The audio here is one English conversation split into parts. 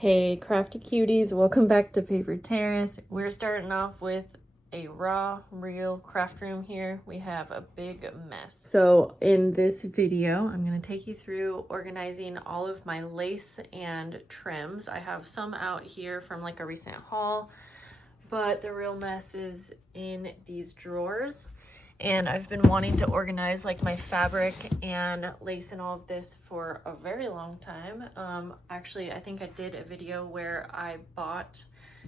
Hey crafty cuties, welcome back to Paper Terrace. We're starting off with a raw, real craft room here. We have a big mess. So in this video, I'm going to take you through organizing all of my lace and trims. I have some out here from like a recent haul, but the real mess is in these drawers. And I've been wanting to organize like my fabric and lace and all of this for a very long time. Actually, I think I did a video where I bought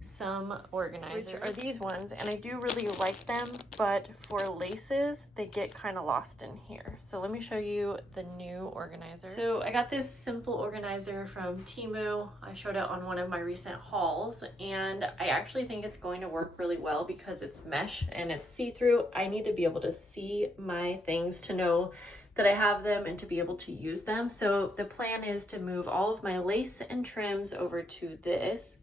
some organizers, which are these ones, and I do really like them, but for laces, they get kind of lost in here. So let me show you the new organizer. So I got this simple organizer from Temu. I showed it on one of my recent hauls, and I actually think it's going to work really well because it's mesh and it's see-through. I need to be able to see my things to know that I have them and to be able to use them. So the plan is to move all of my lace and trims over to this.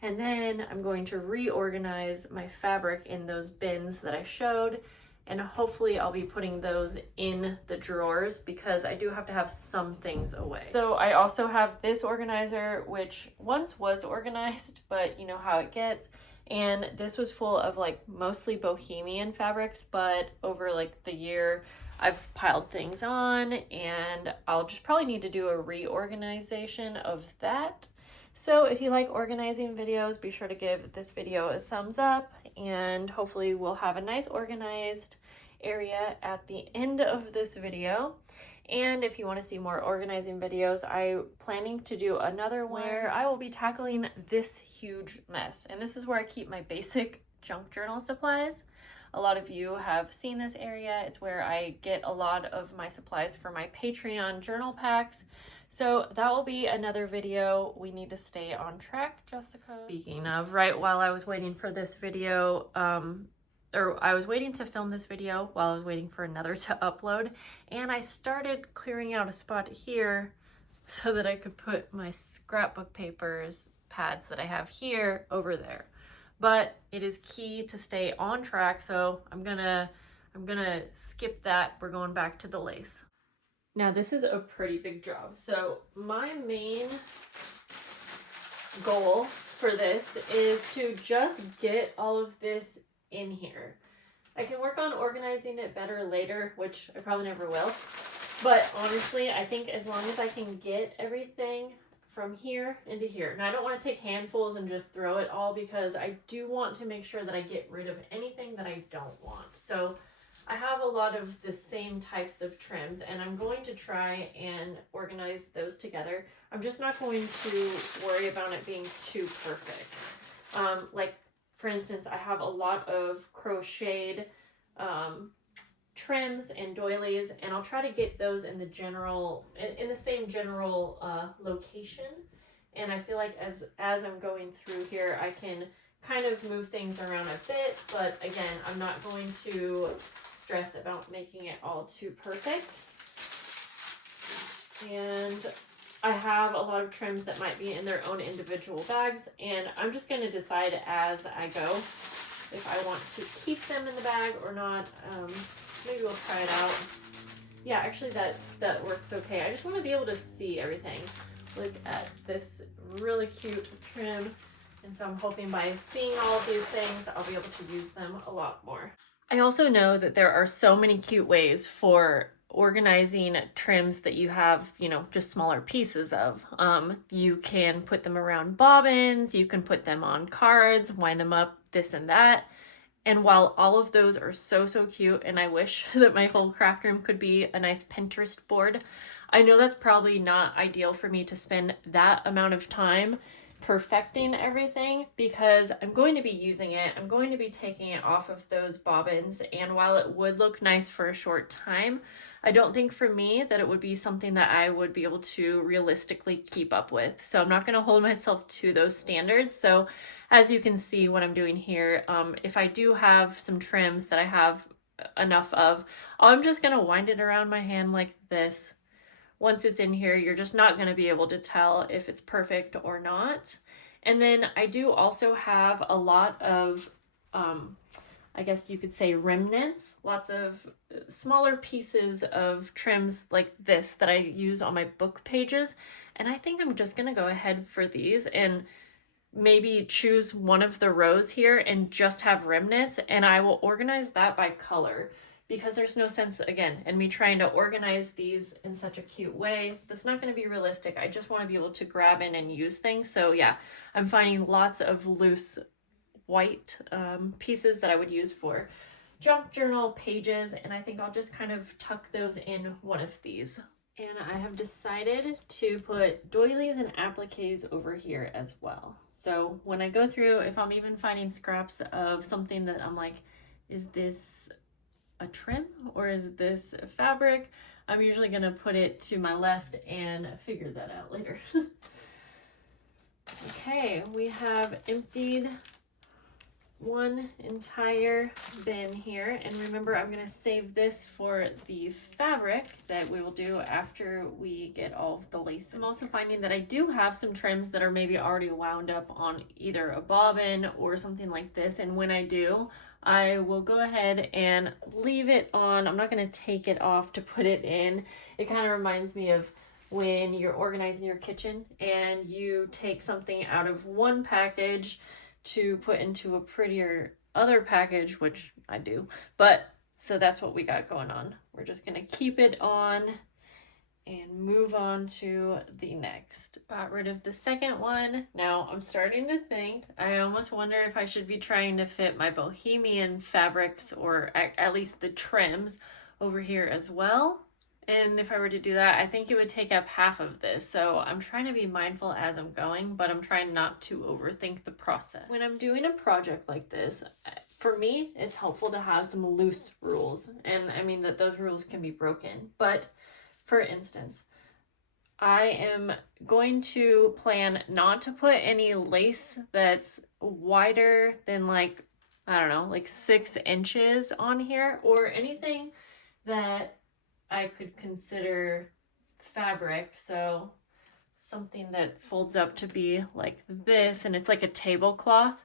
And then I'm going to reorganize my fabric in those bins that I showed. And hopefully I'll be putting those in the drawers because I do have to have some things away. So I also have this organizer, which once was organized, but you know how it gets. And this was full of like mostly bohemian fabrics, but over like the year, I've piled things on, and I'll just probably need to do a reorganization of that. So if you like organizing videos, be sure to give this video a thumbs up, and hopefully we'll have a nice organized area at the end of this video. And if you want to see more organizing videos, I'm planning to do another one where I will be tackling this huge mess. And this is where I keep my basic junk journal supplies. A lot of you have seen this area. It's where I get a lot of my supplies for my Patreon journal packs. So that will be another video. We need to stay on track, Jessica. Speaking of, right while I was waiting for this video, or I was waiting to film this video while I was waiting for another to upload, and I started clearing out a spot here so that I could put my scrapbook papers, pads that I have here over there. But it is key to stay on track, so I'm gonna skip that. We're going back to the lace. Now this is a pretty big job. So my main goal for this is to just get all of this in here. I can work on organizing it better later, which I probably never will. But honestly, I think as long as I can get everything from here into here. Now I don't want to take handfuls and just throw it all because I do want to make sure that I get rid of anything that I don't want. So I have a lot of the same types of trims, and I'm going to try and organize those together. I'm just not going to worry about it being too perfect. Like for instance, I have a lot of crocheted trims and doilies, and I'll try to get those in the same general location. And I feel like as I'm going through here, I can kind of move things around a bit, but again, I'm not going to stress about making it all too perfect. And I have a lot of trims that might be in their own individual bags, and I'm just going to decide as I go if I want to keep them in the bag or not. Maybe we'll try it out. Yeah, actually that works okay. I just want to be able to see everything. Look at this really cute trim. And so I'm hoping by seeing all of these things, I'll be able to use them a lot more. I also know that there are so many cute ways for organizing trims that you have, you know, just smaller pieces of. You can put them around bobbins, you can put them on cards, wind them up, this and that. And while all of those are so cute, and I wish that my whole craft room could be a nice Pinterest board, I know that's probably not ideal for me to spend that amount of time perfecting everything because I'm going to be using it. I'm going to be taking it off of those bobbins, and while it would look nice for a short time, I don't think for me that it would be something that I would be able to realistically keep up with. So I'm not going to hold myself to those standards. So as you can see what I'm doing here, if I do have some trims that I have enough of, I'm just going to wind it around my hand like this. Once it's in here, you're just not going to be able to tell if it's perfect or not. And then I do also have a lot of, I guess you could say remnants, lots of smaller pieces of trims like this that I use on my book pages. And I think I'm just gonna go ahead for these and maybe choose one of the rows here and just have remnants, and I will organize that by color, because there's no sense, again, in me trying to organize these in such a cute way. That's not going to be realistic. I just want to be able to grab in and use things. So yeah, I'm finding lots of loose white pieces that I would use for junk journal pages, and I think I'll just kind of tuck those in one of these. And I have decided to put doilies and appliques over here as well. So when I go through, if I'm even finding scraps of something that I'm like, is this a trim or is this a fabric, I'm usually going to put it to my left and figure that out later. Okay, we have emptied one entire bin here, and remember, I'm going to save this for the fabric that we will do after we get all of the lace. I'm also finding that I do have some trims that are maybe already wound up on either a bobbin or something like this, and when I do, I will go ahead and leave it on. I'm not going to take it off to put it in. It kind of reminds me of when you're organizing your kitchen and you take something out of one package to put into a prettier other package, which I do. But so that's what we got going on. We're just gonna keep it on and move on to the next. Got rid of the second one. Now I'm starting to think, I almost wonder if I should be trying to fit my bohemian fabrics, or at least the trims, over here as well. And if I were to do that, I think it would take up half of this. So I'm trying to be mindful as I'm going, but I'm trying not to overthink the process. When I'm doing a project like this, for me, it's helpful to have some loose rules. And I mean that those rules can be broken. But for instance, I am going to plan not to put any lace that's wider than like, I don't know, like 6 inches on here, or anything that I could consider fabric. So something that folds up to be like this, and it's like a tablecloth.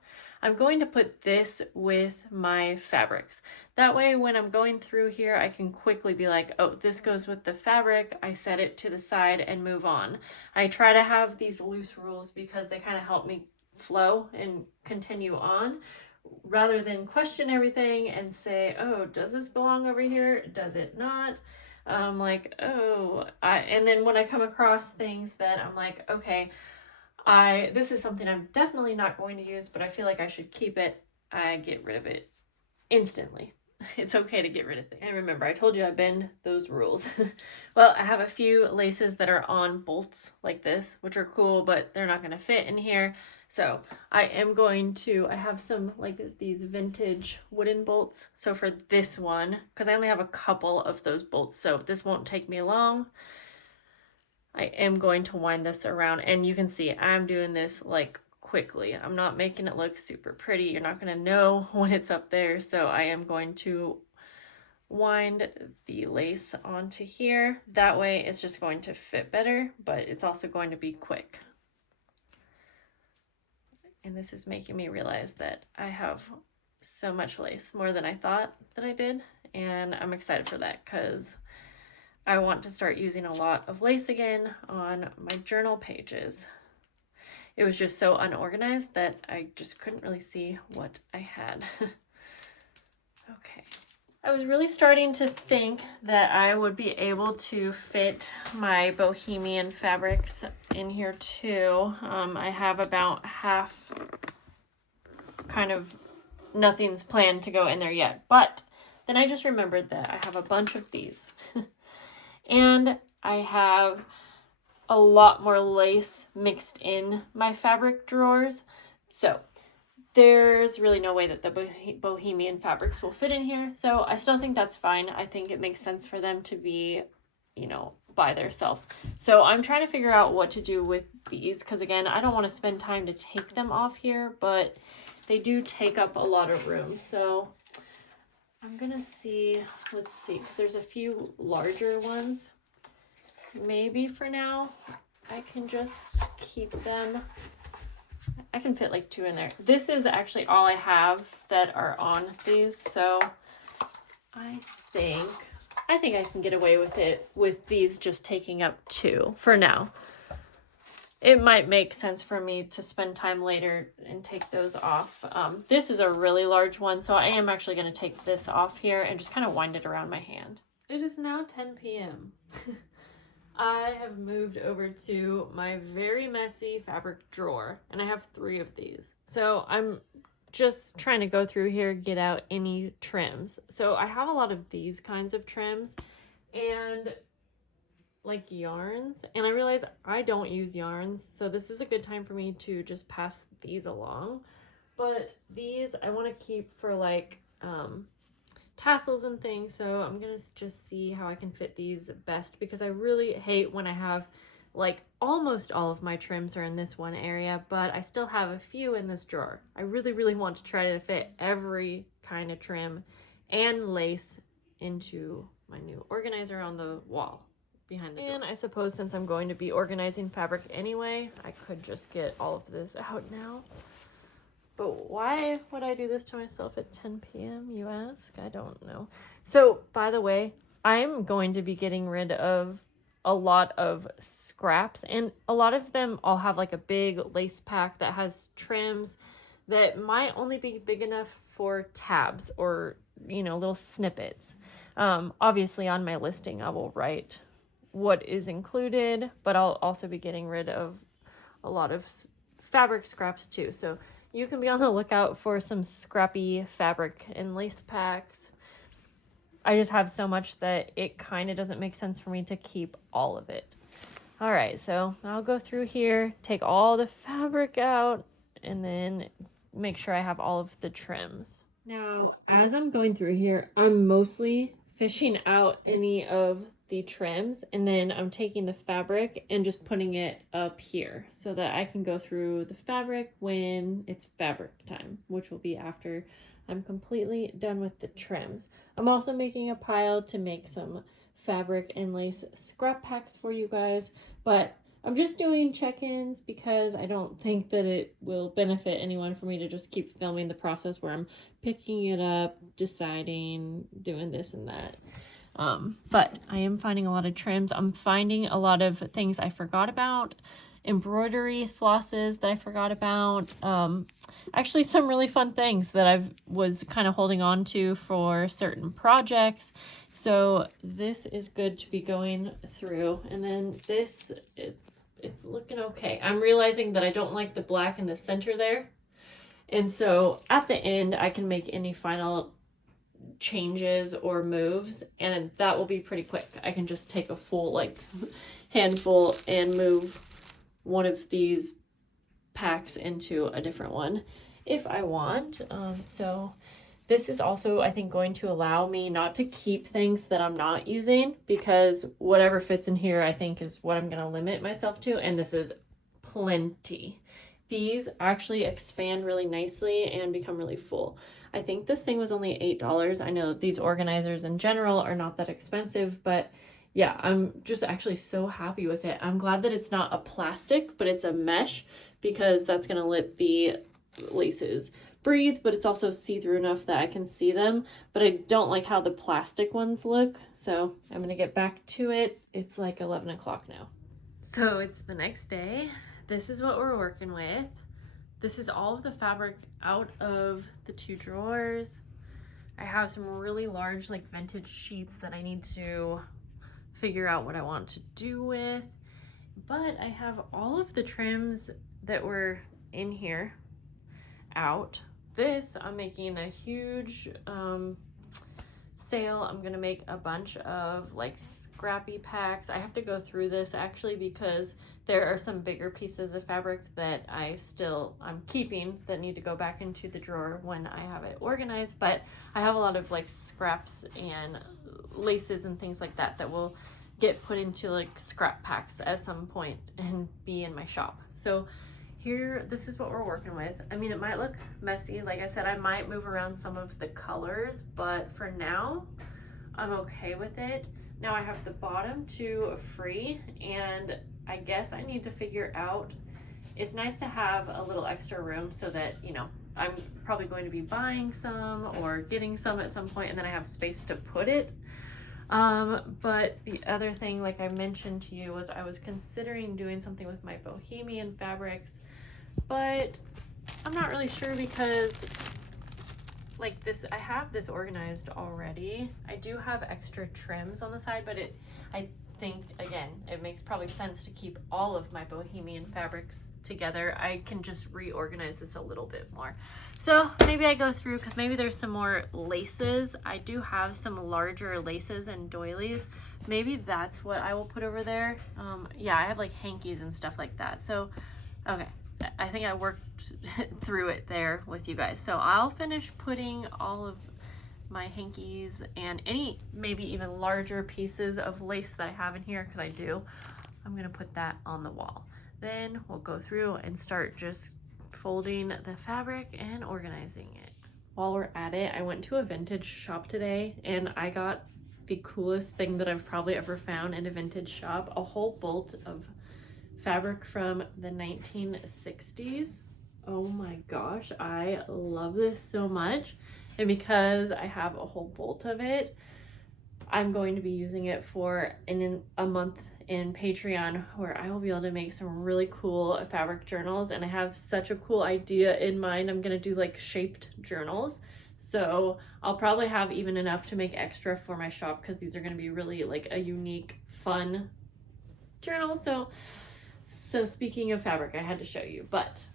I'm going to put this with my fabrics. That way when I'm going through here, I can quickly be like, oh, this goes with the fabric. I set it to the side and move on. I try to have these loose rules because they kind of help me flow and continue on, rather than question everything and say, oh, does this belong over here? Does it not? Like, oh, and then when I come across things that I'm like, okay, this is something I'm definitely not going to use, but I feel like I should keep it, I get rid of it instantly. It's okay to get rid of things. And remember, I told you I bend those rules. Well, I have a few laces that are on bolts like this, which are cool, but they're not going to fit in here. So I have some like these vintage wooden bolts. So for this one, because I only have a couple of those bolts, so this won't take me long, I am going to wind this around. And you can see I'm doing this like quickly. I'm not making it look super pretty. You're not going to know when it's up there. So I am going to wind the lace onto here. That way it's just going to fit better, but it's also going to be quick. And this is making me realize that I have so much lace, more than I thought that I did. And I'm excited for that because I want to start using a lot of lace again on my journal pages. It was just so unorganized that I just couldn't really see what I had. Okay. I was really starting to think that I would be able to fit my bohemian fabrics in here too. I have about half, kind of nothing's planned to go in there yet, but then I just remembered that I have a bunch of these and I have a lot more lace mixed in my fabric drawers. So there's really no way that the bohemian fabrics will fit in here. So I still think that's fine. I think it makes sense for them to be, you know, by themselves. So I'm trying to figure out what to do with these because, again, I don't want to spend time to take them off here, but they do take up a lot of room. So I'm going to see, let's see, because there's a few larger ones. Maybe for now I can just keep them. I can fit like 2 in there. This is actually all I have that are on these, so I think I can get away with it with these just taking up 2 for now. it might make sense for me to spend time later and take those off. This is a really large one, so I am actually going to take this off here and just kind of wind it around my hand. It is now 10 p.m. I have moved over to my very messy fabric drawer, and I have 3 of these. So I'm just trying to go through here, get out any trims. So I have a lot of these kinds of trims and like yarns, and I realize I don't use yarns, so this is a good time for me to just pass these along. But these I want to keep for like tassels and things, so I'm gonna just see how I can fit these best, because I really hate when I have like almost all of my trims are in this one area, but I still have a few in this drawer. I really want to try to fit every kind of trim and lace into my new organizer on the wall behind the door. And I suppose since I'm going to be organizing fabric anyway, I could just get all of this out now. But why would I do this to myself at 10 p.m., you ask? I don't know. So, by the way, I'm going to be getting rid of a lot of scraps, and a lot of them all have like a big lace pack that has trims that might only be big enough for tabs or, you know, little snippets. Obviously on my listing I will write what is included, but I'll also be getting rid of a lot of fabric scraps too. So you can be on the lookout for some scrappy fabric and lace packs. I just have so much that it kind of doesn't make sense for me to keep all of it. All right, so I'll go through here, take all the fabric out, and then make sure I have all of the trims. Now, as I'm going through here, I'm mostly fishing out any of the trims, and then I'm taking the fabric and just putting it up here so that I can go through the fabric when it's fabric time, which will be after I'm completely done with the trims. I'm also making a pile to make some fabric and lace scrap packs for you guys, but I'm just doing check-ins because I don't think that it will benefit anyone for me to just keep filming the process where I'm picking it up, deciding, doing this and that. But I am finding a lot of trims. I'm finding a lot of things I forgot about, embroidery flosses that I forgot about, actually some really fun things that I was kind of holding on to for certain projects. So this is good to be going through. And then this, it's looking okay. I'm realizing that I don't like the black in the center there. And so at the end, I can make any final changes or moves, and that will be pretty quick. I can just take a full like handful and move one of these packs into a different one if I want. So this is also, I think, going to allow me not to keep things that I'm not using, because whatever fits in here I think is what I'm going to limit myself to, and this is plenty. These actually expand really nicely and become really full. I think this thing was only $8. I know these organizers in general are not that expensive, but yeah, I'm just actually so happy with it. I'm glad that it's not a plastic, but it's a mesh, because that's going to let the laces breathe, but it's also see-through enough that I can see them. But I don't like how the plastic ones look, so I'm going to get back to it. It's like 11 o'clock now. So it's the next day. This is what we're working with. This is all of the fabric out of the 2 drawers. I have some really large like vintage sheets that I need to figure out what I want to do with, but I have all of the trims that were in here out. This, I'm making a huge sale. I'm gonna make a bunch of like scrappy packs. I have to go through this actually, because there are some bigger pieces of fabric that I'm keeping that need to go back into the drawer when I have it organized, but I have a lot of like scraps and laces and things like that that will get put into like scrap packs at some point and be in my shop. So here, this is what we're working with. I mean, it might look messy. Like I said, I might move around some of the colors, but for now, I'm okay with it. Now I have the bottom 2 free, and I guess I need to figure out, it's nice to have a little extra room so that, you know, I'm probably going to be buying some or getting some at some point, and then I have space to put it. But the other thing, like I mentioned to you, was I was considering doing something with my bohemian fabrics, but I'm not really sure because like this, I have this organized already. I do have extra trims on the side, but I think, again, it makes probably sense to keep all of my bohemian fabrics together. I can just reorganize this a little bit more. So maybe I go through, because maybe there's some more laces. I do have some larger laces and doilies. Maybe that's what I will put over there. Yeah, I have like hankies and stuff like that. So, okay. I think I worked through it there with you guys. So I'll finish putting all of my hankies and any maybe even larger pieces of lace that I have in here, because I do. I'm gonna put that on the wall. Then we'll go through and start just folding the fabric and organizing it. While we're at it, I went to a vintage shop today and I got the coolest thing that I've probably ever found in a vintage shop, a whole bolt of fabric from the 1960s. Oh my gosh, I love this so much. And because I have a whole bolt of it, I'm going to be using it for a month in Patreon, where I will be able to make some really cool fabric journals. And I have such a cool idea in mind. I'm gonna do like shaped journals. So I'll probably have even enough to make extra for my shop, because these are gonna be really like a unique, fun journal. So speaking of fabric, I had to show you, but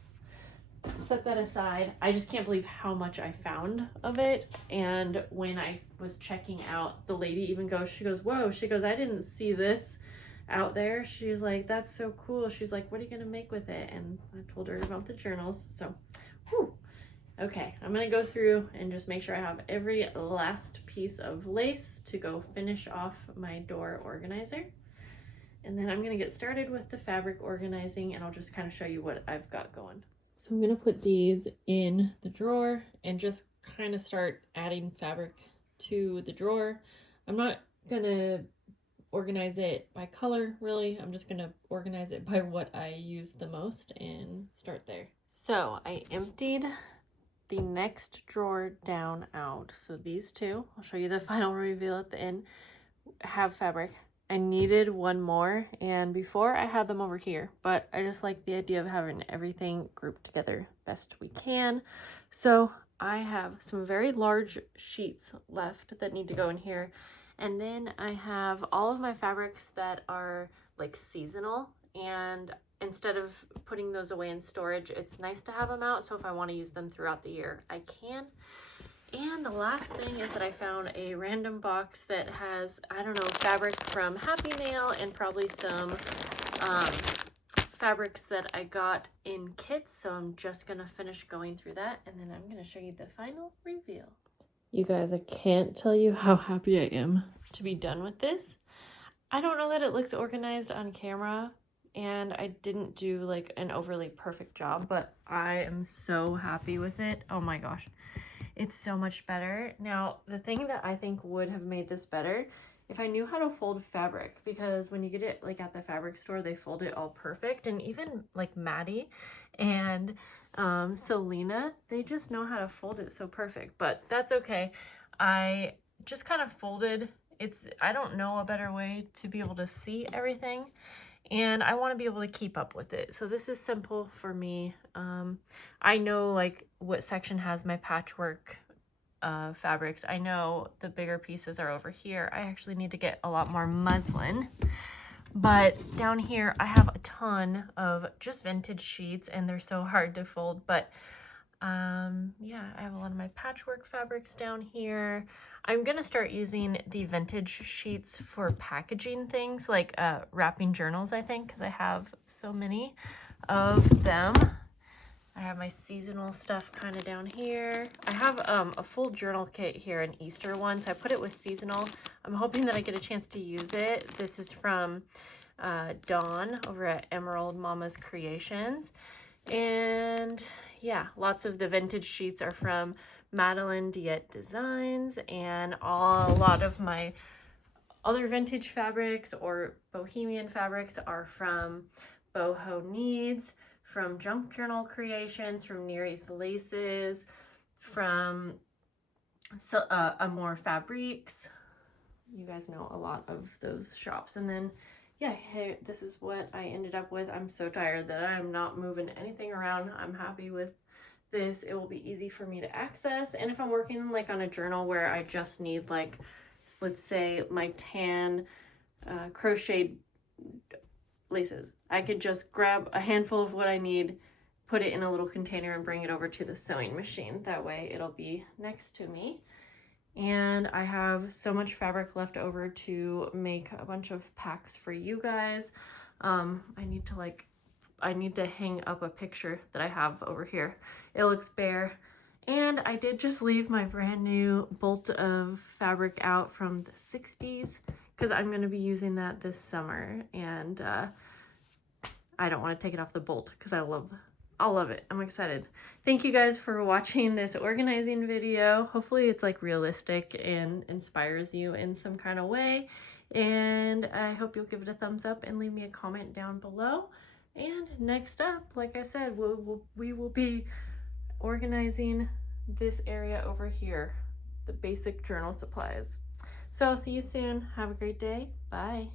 set that aside. I just can't believe how much I found of it. And when I was checking out, the lady even she goes, whoa, she goes, I didn't see this out there. She's like, that's so cool. She's like, what are you gonna make with it? And I told her about the journals. So, whew. Okay, I'm gonna go through and just make sure I have every last piece of lace to go finish off my door organizer. And then I'm gonna get started with the fabric organizing, and I'll just kind of show you what I've got going. So I'm gonna put these in the drawer and just kind of start adding fabric to the drawer. I'm not gonna organize it by color, really. I'm just gonna organize it by what I use the most and start there. So I emptied the next drawer down out. So these two, I'll show you the final reveal at the end, have fabric. I needed one more, and before I had them over here, but I just like the idea of having everything grouped together best we can. So I have some very large sheets left that need to go in here, and then I have all of my fabrics that are like seasonal, and instead of putting those away in storage, it's nice to have them out, so if I want to use them throughout the year, I can. And the last thing is that I found a random box that has, I don't know, fabric from Happy Mail and probably some fabrics that I got in kits. So I'm just going to finish going through that, and then I'm going to show you the final reveal. You guys, I can't tell you how happy I am to be done with this. I don't know that it looks organized on camera, and I didn't do like an overly perfect job, but I am so happy with it. Oh my gosh. It's so much better. Now, the thing that I think would have made this better, if I knew how to fold fabric, because when you get it like at the fabric store, they fold it all perfect. And even like Maddie and Selena, they just know how to fold it so perfect, but that's okay. I just kind of folded. I don't know a better way to be able to see everything, and I want to be able to keep up with it. So this is simple for me. I know like what section has my patchwork fabrics. I know the bigger pieces are over here. I actually need to get a lot more muslin. But down here, I have a ton of just vintage sheets, and they're so hard to fold. But yeah, I have a lot of my patchwork fabrics down here. I'm gonna start using the vintage sheets for packaging things, like wrapping journals, I think, because I have so many of them. I have my seasonal stuff kind of down here. I have a full journal kit here, an Easter one, so I put it with seasonal. I'm hoping that I get a chance to use it. This is from Dawn over at Emerald Mama's Creations. And yeah, lots of the vintage sheets are from Madeline Diet Designs, and a lot of my other vintage fabrics or bohemian fabrics are from Boho Needs, from Junk Journal Creations, from Near East Laces, from Amore Fabriques. you guys know a lot of those shops. And then yeah, hey, this is what I ended up with. I'm so tired that I'm not moving anything around. I'm happy with this. It will be easy for me to access. And if I'm working like on a journal where I just need, like, let's say my tan crocheted laces, I could just grab a handful of what I need, put it in a little container, and bring it over to the sewing machine. That way it'll be next to me. And I have so much fabric left over to make a bunch of packs for you guys. I need to hang up a picture that I have over here. It looks bare. And I did just leave my brand new bolt of fabric out from the 60s because I'm going to be using that this summer. And I don't want to take it off the bolt because I love it. I'm excited. Thank you guys for watching this organizing video. Hopefully it's like realistic and inspires you in some kind of way. And I hope you'll give it a thumbs up and leave me a comment down below. And next up, like I said, we will be organizing this area over here, the basic journal supplies. So I'll see you soon. Have a great day. Bye.